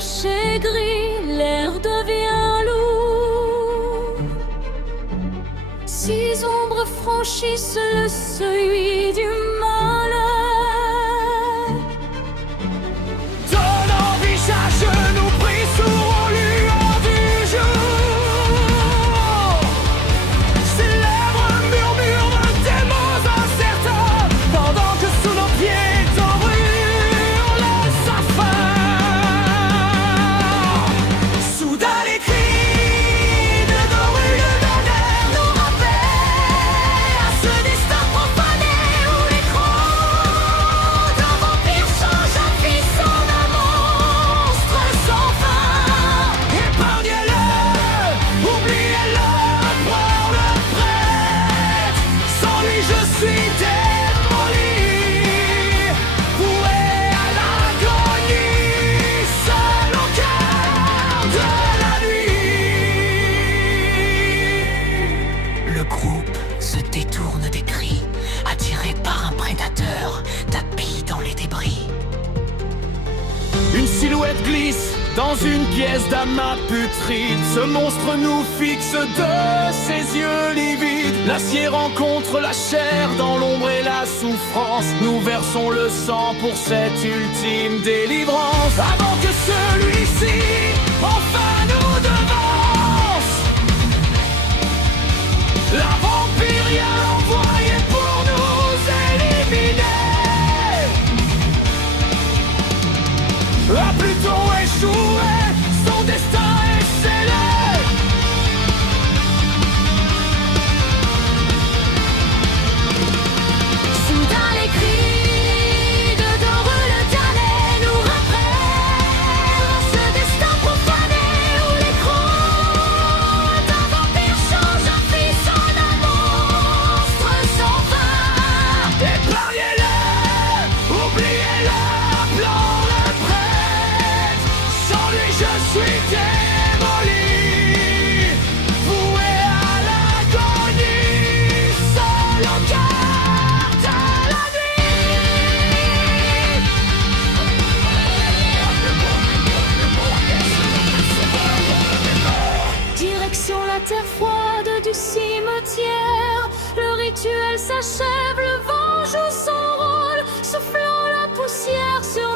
rocher gris, l'air devient lourd. Six ombres franchissent le seuil du malheur. Donnant visage, nous brissons aux lueurs du jour. Ses lèvres murmurent des mots incertains, pendant que sous nos pieds brûle sa faim. Soudain les cris de nos rues de l'air nous rappellent à ce destin profané où les crocs d'un vampire changent un fils en un monstre sans fin. Épargnez-le, oubliez-le, prends le prêtre. Sans lui je suis démoli, voué à l'agonie, seul au cœur de la nuit. Le groupe se détourne des cris, attiré par un prédateur tapi dans les débris. Une silhouette glisse dans une pièce d'amas putride. Ce monstre nous fixe de ses yeux livides. L'acier rencontre la chair dans l'ombre et la souffrance. Nous versons le sang pour cette ultime délivrance. Avant que celui-ci enfin nous devance. La vampiria envoyée pour nous éliminer a plutôt échoué, son destin est scellé. Soudain les cris de Doru le damné nous rappellent à ce destin profané où les crocs d'un vampire changent un fils en un monstre sans fin. Épargnez-le, oubliez-le, appelons le prêtre. Sans lui je suis démoli, voué à l'agonie, seul au cœur de la nuit. Direction la terre froide du cimetière. Le rituel s'achève, le vent joue son rôle, soufflant la poussière sur